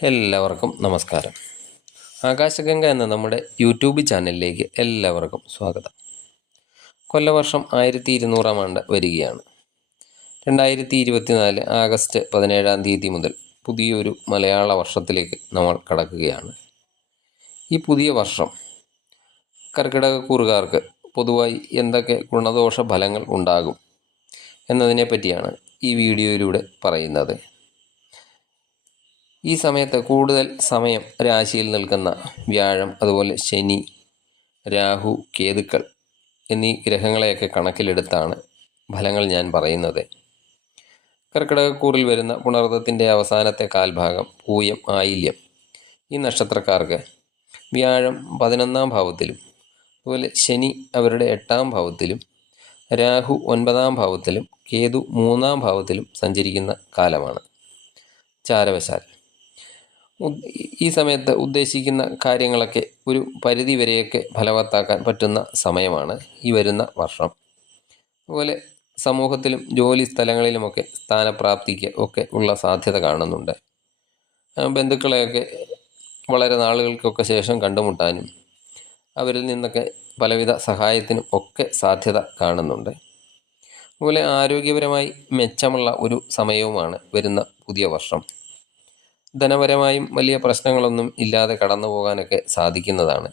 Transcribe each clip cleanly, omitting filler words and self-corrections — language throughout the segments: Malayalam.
എല്ലാവർക്കും നമസ്കാരം. ആകാശഗംഗ എന്ന നമ്മുടെ യൂട്യൂബ് ചാനലിലേക്ക് എല്ലാവർക്കും സ്വാഗതം. കൊല്ലവർഷം 1200 ആണ്ട് വരികയാണ്. 2024 ആഗസ്റ്റ് 17 മുതൽ പുതിയൊരു മലയാള വർഷത്തിലേക്ക് നമ്മൾ കടക്കുകയാണ്. ഈ പുതിയ വർഷം കർക്കിടകക്കൂറുകാർക്ക് പൊതുവായി എന്തൊക്കെ ഗുണദോഷ ഫലങ്ങൾ ഉണ്ടാകും എന്നതിനെ പറ്റിയാണ് ഈ വീഡിയോയിലൂടെ പറയുന്നത്. ഈ സമയത്ത് കൂടുതൽ സമയം രാശിയിൽ നിൽക്കുന്ന വ്യാഴം, അതുപോലെ ശനി, രാഹു, കേതുക്കൾ എന്നീ ഗ്രഹങ്ങളെയൊക്കെ കണക്കിലെടുത്താണ് ഫലങ്ങൾ ഞാൻ പറയുന്നത്. കർക്കിടകക്കൂറിൽ വരുന്ന പുണർദത്തിൻ്റെ അവസാനത്തെ കാൽഭാഗം, പൂയം, ആയില്യം ഈ നക്ഷത്രക്കാർക്ക് വ്യാഴം 11-ാം ഭാവത്തിലും, അതുപോലെ ശനി അവരുടെ 8-ാം ഭാവത്തിലും, രാഹു 9-ാം ഭാവത്തിലും, കേതു 3-ാം ഭാവത്തിലും സഞ്ചരിക്കുന്ന കാലമാണ്. ചാരവശാൽ ഈ സമയത്ത് ഉദ്ദേശിക്കുന്ന കാര്യങ്ങളൊക്കെ ഒരു പരിധി വരെയൊക്കെ ഫലവത്താക്കാൻ പറ്റുന്ന സമയമാണ് ഈ വരുന്ന വർഷം. അതുപോലെ സമൂഹത്തിലും ജോലി സ്ഥലങ്ങളിലുമൊക്കെ സ്ഥാനപ്രാപ്തിക്ക് ഒക്കെ ഉള്ള സാധ്യത കാണുന്നുണ്ട്. ബന്ധുക്കളെയൊക്കെ വളരെ നാളുകൾക്കൊക്കെ ശേഷം കണ്ടുമുട്ടാനും അവരിൽ നിന്നൊക്കെ പലവിധ സഹായത്തിനും ഒക്കെ സാധ്യത കാണുന്നുണ്ട്. അതുപോലെ ആരോഗ്യപരമായി മെച്ചമുള്ള ഒരു സമയവുമാണ് വരുന്ന പുതിയ വർഷം. ധനപരമായും വലിയ പ്രശ്നങ്ങളൊന്നും ഇല്ലാതെ കടന്നു പോകാനൊക്കെ സാധിക്കുന്നതാണ്.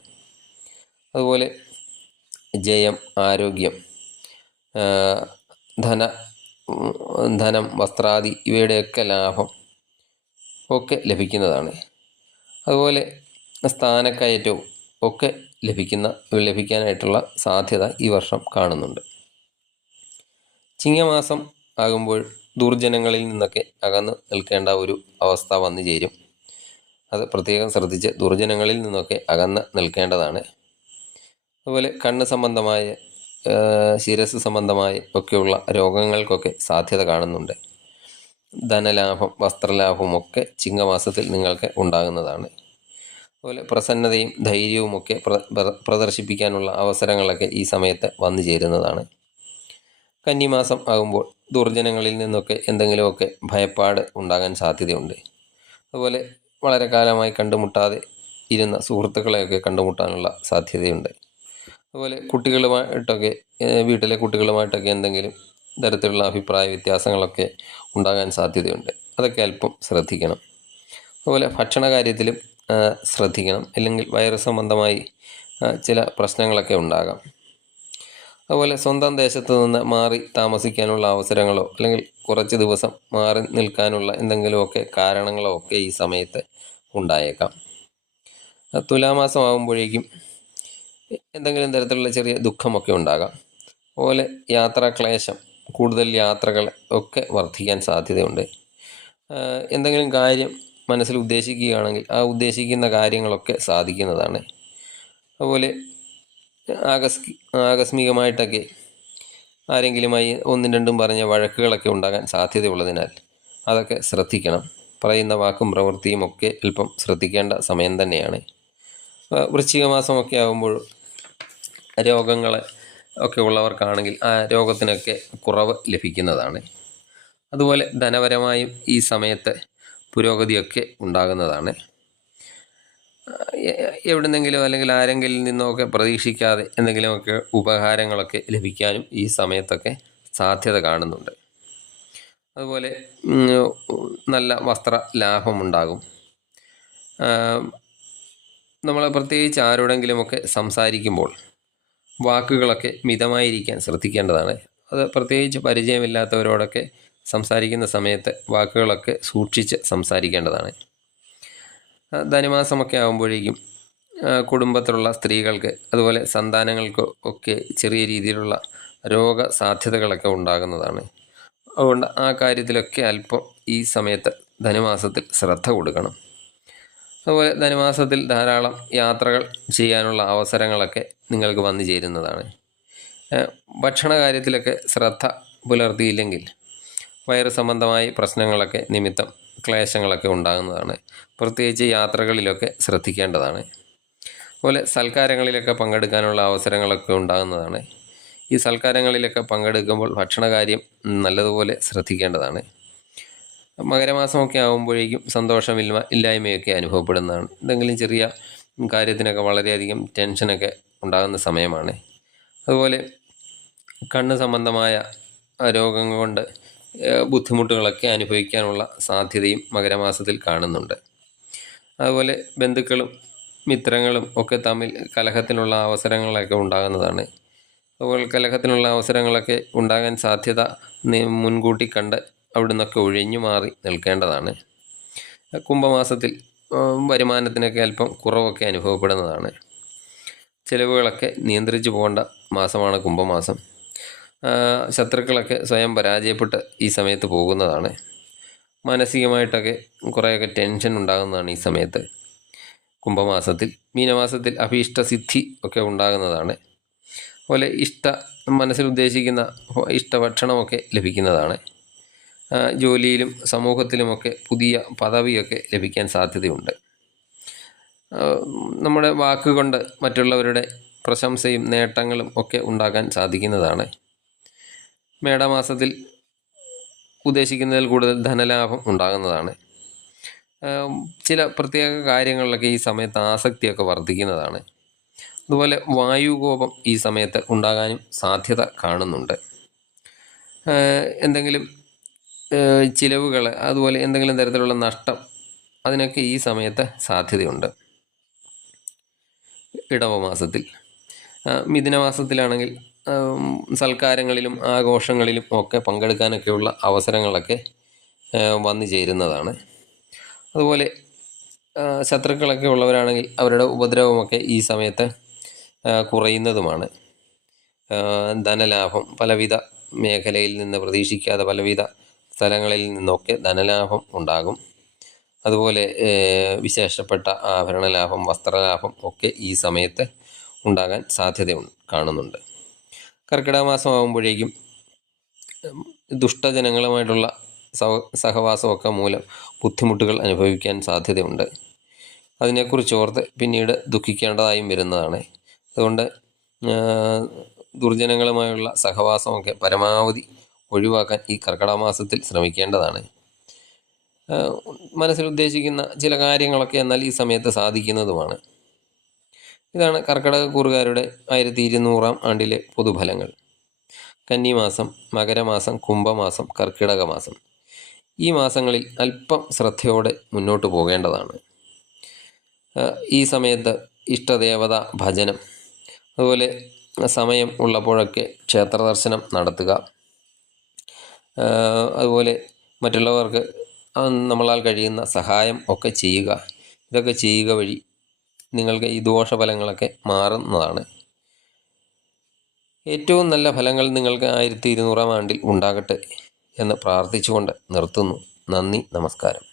അതുപോലെ ജയം, ആരോഗ്യം, ധനം, വസ്ത്രാദി ഇവയുടെയൊക്കെ ലാഭം ഒക്കെ ലഭിക്കുന്നതാണ്. അതുപോലെ സ്ഥാനക്കയറ്റവും ഒക്കെ ലഭിക്കാനായിട്ടുള്ള സാധ്യത ഈ വർഷം കാണുന്നുണ്ട്. ചിങ്ങമാസം ആകുമ്പോൾ ദുർജനങ്ങളിൽ നിന്നൊക്കെ അകന്ന് നിൽക്കേണ്ട ഒരു അവസ്ഥ വന്നു ചേരും. അത് പ്രത്യേകം ശ്രദ്ധിച്ച് ദുർജനങ്ങളിൽ നിന്നൊക്കെ അകന്ന് നിൽക്കേണ്ടതാണ്. അതുപോലെ കണ്ണ് സംബന്ധമായ, ശിരസ് സംബന്ധമായ ഒക്കെയുള്ള രോഗങ്ങൾക്കൊക്കെ സാധ്യത കാണുന്നുണ്ട്. ധനലാഭം, വസ്ത്രലാഭവും ഒക്കെ ചിങ്ങമാസത്തിൽ നിങ്ങൾക്ക് ഉണ്ടാകുന്നതാണ്. അതുപോലെ പ്രസന്നതയും ധൈര്യവുമൊക്കെ പ്രദർശിപ്പിക്കാനുള്ള അവസരങ്ങളൊക്കെ ഈ സമയത്ത് വന്നു ചേരുന്നതാണ്. കന്നിമാസം ആകുമ്പോൾ ദുർജനങ്ങളിൽ നിന്നൊക്കെ എന്തെങ്കിലുമൊക്കെ ഭയപ്പാട് ഉണ്ടാകാൻ സാധ്യതയുണ്ട്. അതുപോലെ വളരെ കാലമായി കണ്ടുമുട്ടാതെ ഇരുന്ന സുഹൃത്തുക്കളെയൊക്കെ കണ്ടുമുട്ടാനുള്ള സാധ്യതയുണ്ട്. അതുപോലെ കുട്ടികളുമായിട്ടൊക്കെ, വീട്ടിലെ കുട്ടികളുമായിട്ടൊക്കെ എന്തെങ്കിലും തരത്തിലുള്ള അഭിപ്രായ വ്യത്യാസങ്ങളൊക്കെ ഉണ്ടാകാൻ സാധ്യതയുണ്ട്. അതൊക്കെ അല്പം ശ്രദ്ധിക്കണം. അതുപോലെ ഭക്ഷണ കാര്യത്തിലും ശ്രദ്ധിക്കണം. അല്ലെങ്കിൽ വയറ് സംബന്ധമായി ചില പ്രശ്നങ്ങളൊക്കെ ഉണ്ടാകാം. അതുപോലെ സ്വന്തം ദേശത്ത് നിന്ന് മാറി താമസിക്കാനുള്ള അവസരങ്ങളോ അല്ലെങ്കിൽ കുറച്ച് ദിവസം മാറി നിൽക്കാനുള്ള എന്തെങ്കിലുമൊക്കെ കാരണങ്ങളോ ഒക്കെ ഈ സമയത്ത് ഉണ്ടായേക്കാം. തുലാമാസം ആകുമ്പോഴേക്കും എന്തെങ്കിലും തരത്തിലുള്ള ചെറിയ ദുഃഖമൊക്കെ ഉണ്ടാകാം. അതുപോലെ യാത്രാക്ലേശം, കൂടുതൽ യാത്രകൾ ഒക്കെ വർദ്ധിക്കാൻ സാധ്യതയുണ്ട്. എന്തെങ്കിലും കാര്യം മനസ്സിൽ ഉദ്ദേശിക്കുകയാണെങ്കിൽ ആ ഉദ്ദേശിക്കുന്ന കാര്യങ്ങളൊക്കെ സാധിക്കുന്നതാണ്. അതുപോലെ ആകസ്മികമായിട്ടൊക്കെ ആരെങ്കിലുമായി ഒന്നും രണ്ടും പറഞ്ഞ വഴക്കുകളൊക്കെ ഉണ്ടാകാൻ സാധ്യതയുള്ളതിനാൽ അതൊക്കെ ശ്രദ്ധിക്കണം. പറയുന്ന വാക്കും പ്രവൃത്തിയും ഒക്കെ അല്പം ശ്രദ്ധിക്കേണ്ട സമയം തന്നെയാണ്. വൃശ്ചിക മാസമൊക്കെ ആകുമ്പോൾ രോഗങ്ങൾ ഒക്കെ ഉള്ളവർക്കാണെങ്കിൽ ആ രോഗത്തിനൊക്കെ കുറവ് ലഭിക്കുന്നതാണ്. അതുപോലെ ധനപരമായും ഈ സമയത്ത് പുരോഗതിയൊക്കെ ഉണ്ടാകുന്നതാണ്. എവിടുന്നെങ്കിലും അല്ലെങ്കിൽ ആരെങ്കിലും നിന്നൊക്കെ പ്രതീക്ഷിക്കാതെ എന്തെങ്കിലുമൊക്കെ ഉപഹാരങ്ങളൊക്കെ ലഭിക്കാനും ഈ സമയത്തൊക്കെ സാധ്യത കാണുന്നുണ്ട്. അതുപോലെ നല്ല വസ്ത്ര ലാഭമുണ്ടാകും. നമ്മൾ പ്രത്യേകിച്ച് ആരോടെങ്കിലുമൊക്കെ സംസാരിക്കുമ്പോൾ വാക്കുകളൊക്കെ മിതമായിരിക്കാൻ ശ്രദ്ധിക്കേണ്ടതാണ്. അത് പ്രത്യേകിച്ച് പരിചയമില്ലാത്തവരോടൊക്കെ സംസാരിക്കുന്ന സമയത്ത് വാക്കുകളൊക്കെ സൂക്ഷിച്ച് സംസാരിക്കേണ്ടതാണ്. ധനുമാസമൊക്കെ ആകുമ്പോഴേക്കും കുടുംബത്തിലുള്ള സ്ത്രീകൾക്ക്, അതുപോലെ സന്താനങ്ങൾക്ക് ഒക്കെ ചെറിയ രീതിയിലുള്ള രോഗസാധ്യതകളൊക്കെ ഉണ്ടാകുന്നതാണ്. അതുകൊണ്ട് ആ കാര്യത്തിലൊക്കെ അല്പം ഈ സമയത്ത് ധനുമാസത്തിൽ ശ്രദ്ധ കൊടുക്കണം. അതുപോലെ ധനുമാസത്തിൽ ധാരാളം യാത്രകൾ ചെയ്യാനുള്ള അവസരങ്ങളൊക്കെ നിങ്ങൾക്ക് വന്നു ചേരുന്നതാണ്. ഭക്ഷണ കാര്യത്തിലൊക്കെ ശ്രദ്ധ പുലർത്തിയില്ലെങ്കിൽ വയറ് സംബന്ധമായ പ്രശ്നങ്ങളൊക്കെ നിമിത്തം ക്ലേശങ്ങളൊക്കെ ഉണ്ടാകുന്നതാണ്. പ്രത്യേകിച്ച് യാത്രകളിലൊക്കെ ശ്രദ്ധിക്കേണ്ടതാണ്. അതുപോലെ സൽക്കാരങ്ങളിലൊക്കെ പങ്കെടുക്കാനുള്ള അവസരങ്ങളൊക്കെ ഉണ്ടാകുന്നതാണ്. ഈ സൽക്കാരങ്ങളിലൊക്കെ പങ്കെടുക്കുമ്പോൾ ഭക്ഷണകാര്യം നല്ലതുപോലെ ശ്രദ്ധിക്കേണ്ടതാണ്. മകരമാസമൊക്കെ ആകുമ്പോഴേക്കും ഇല്ലായ്മയൊക്കെ അനുഭവപ്പെടുന്നതാണ്. എന്തെങ്കിലും ചെറിയ കാര്യത്തിനൊക്കെ വളരെയധികം ടെൻഷനൊക്കെ ഉണ്ടാകുന്ന സമയമാണ്. അതുപോലെ കണ്ണ് സംബന്ധമായ രോഗങ്ങൾ കൊണ്ട് ബുദ്ധിമുട്ടുകളൊക്കെ അനുഭവിക്കാനുള്ള സാധ്യതയും മകരമാസത്തിൽ കാണുന്നുണ്ട്. അതുപോലെ ബന്ധുക്കളും മിത്രങ്ങളും ഒക്കെ തമ്മിൽ കലഹത്തിനുള്ള അവസരങ്ങളൊക്കെ ഉണ്ടാകുന്നതാണ്. അതുപോലെ കലഹത്തിനുള്ള അവസരങ്ങളൊക്കെ ഉണ്ടാകാൻ സാധ്യത മുൻകൂട്ടി കണ്ട് അവിടെ നിന്നൊക്കെ ഒഴിഞ്ഞു മാറി നിൽക്കേണ്ടതാണ്. കുംഭമാസത്തിൽ വരുമാനത്തിനൊക്കെ അല്പം കുറവൊക്കെ അനുഭവപ്പെടുന്നതാണ്. ചിലവുകളൊക്കെ നിയന്ത്രിച്ചു പോകേണ്ട മാസമാണ് കുംഭമാസം. ശത്രുക്കളൊക്കെ സ്വയം പരാജയപ്പെട്ട് ഈ സമയത്ത് പോകുന്നതാണ്. മാനസികമായിട്ടൊക്കെ കുറേയൊക്കെ ടെൻഷൻ ഉണ്ടാകുന്നതാണ് ഈ സമയത്ത് കുംഭമാസത്തിൽ. മീനമാസത്തിൽ അഭീഷ്ട സിദ്ധി ഒക്കെ ഉണ്ടാകുന്നതാണ്. അതുപോലെ മനസ്സിൽ ഉദ്ദേശിക്കുന്ന ഭക്ഷണമൊക്കെ ലഭിക്കുന്നതാണ്. ജോലിയിലും സമൂഹത്തിലുമൊക്കെ പുതിയ പദവിയൊക്കെ ലഭിക്കാൻ സാധ്യതയുണ്ട്. നമ്മുടെ വാക്കുകൊണ്ട് മറ്റുള്ളവരുടെ പ്രശംസയും നേട്ടങ്ങളും ഒക്കെ ഉണ്ടാക്കാൻ സാധിക്കുന്നതാണ്. മേടമാസത്തിൽ ഉദ്ദേശിക്കുന്നതിൽ കൂടുതൽ ധനലാഭം ഉണ്ടാകുന്നതാണ്. ചില പ്രത്യേക കാര്യങ്ങളിലൊക്കെ ഈ സമയത്ത് ആസക്തിയൊക്കെ വർദ്ധിക്കുന്നതാണ്. അതുപോലെ വായുകോപം ഈ സമയത്ത് ഉണ്ടാകാനും സാധ്യത കാണുന്നുണ്ട്. എന്തെങ്കിലും ചിലവുകൾ, അതുപോലെ എന്തെങ്കിലും തരത്തിലുള്ള നഷ്ടം, അതിനൊക്കെ ഈ സമയത്ത് സാധ്യതയുണ്ട്. ഇടവമാസത്തിൽ മിഥുനമാസത്തിലാണെങ്കിൽ സൽക്കാരങ്ങളിലും ആഘോഷങ്ങളിലും ഒക്കെ പങ്കെടുക്കാനൊക്കെയുള്ള അവസരങ്ങളൊക്കെ വന്നു ചേരുന്നതാണ്. അതുപോലെ ശത്രുക്കളൊക്കെ ഉള്ളവരാണെങ്കിൽ അവരുടെ ഉപദ്രവമൊക്കെ ഈ സമയത്ത് കുറയുന്നതുമാണ്. ധനലാഭം, പലവിധ മേഖലയിൽ നിന്ന് പ്രതീക്ഷിക്കാതെ പലവിധ സ്ഥലങ്ങളിൽ നിന്നൊക്കെ ധനലാഭം ഉണ്ടാകും. അതുപോലെ വിശേഷപ്പെട്ട ആഭരണലാഭം, വസ്ത്രലാഭം ഒക്കെ ഈ സമയത്ത് ഉണ്ടാകാൻ സാധ്യത കാണുന്നുണ്ട്. കർക്കിടക മാസമാകുമ്പോഴേക്കും ദുഷ്ടജനങ്ങളുമായിട്ടുള്ള സഹവാസമൊക്കെ മൂലം ബുദ്ധിമുട്ടുകൾ അനുഭവിക്കാൻ സാധ്യതയുണ്ട്. അതിനെക്കുറിച്ച് ഓർത്ത് പിന്നീട് ദുഃഖിക്കേണ്ടതായും വരുന്നതാണ്. അതുകൊണ്ട് ദുർജനങ്ങളുമായുള്ള സഹവാസമൊക്കെ പരമാവധി ഒഴിവാക്കാൻ ഈ കർക്കിടക മാസത്തിൽ ശ്രമിക്കേണ്ടതാണ്. മനസ്സിൽ ഉദ്ദേശിക്കുന്ന ചില കാര്യങ്ങളൊക്കെ എന്നാൽ ഈ സമയത്ത് സാധിക്കുന്നതുമാണ്. ഇതാണ് കർക്കിടകക്കൂറുകാരുടെ 1200 ആണ്ടിലെ പൊതുഫലങ്ങൾ. കന്നിമാസം, മകരമാസം, കുംഭമാസം, കർക്കിടക മാസം. ഈ മാസങ്ങളിൽ അല്പം ശ്രദ്ധയോടെ മുന്നോട്ട് പോകേണ്ടതാണ്. ഈ സമയത്ത് ഇഷ്ടദേവത ഭജനം, അതുപോലെ സമയം ഉള്ളപ്പോഴൊക്കെ ക്ഷേത്ര ദർശനം നടത്തുക. അതുപോലെ മറ്റുള്ളവർക്ക് നമ്മളാൽ കഴിയുന്ന സഹായം ഒക്കെ ചെയ്യുക. ഇതൊക്കെ ചെയ്യുക വഴി നിങ്ങൾക്ക് ഈ ദോഷഫലങ്ങളൊക്കെ മാറുന്നതാണ്. ഏറ്റവും നല്ല ഫലങ്ങൾ നിങ്ങൾക്ക് 1200 ആണ്ടിൽ ഉണ്ടാകട്ടെ എന്ന് പ്രാർത്ഥിച്ചുകൊണ്ട് നിർത്തുന്നു. നന്ദി, നമസ്കാരം.